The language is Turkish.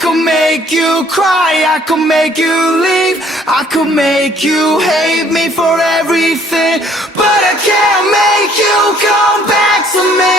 could make you cry, I could make you leave, I could make you hate me for everything, but I can't make you come back to me.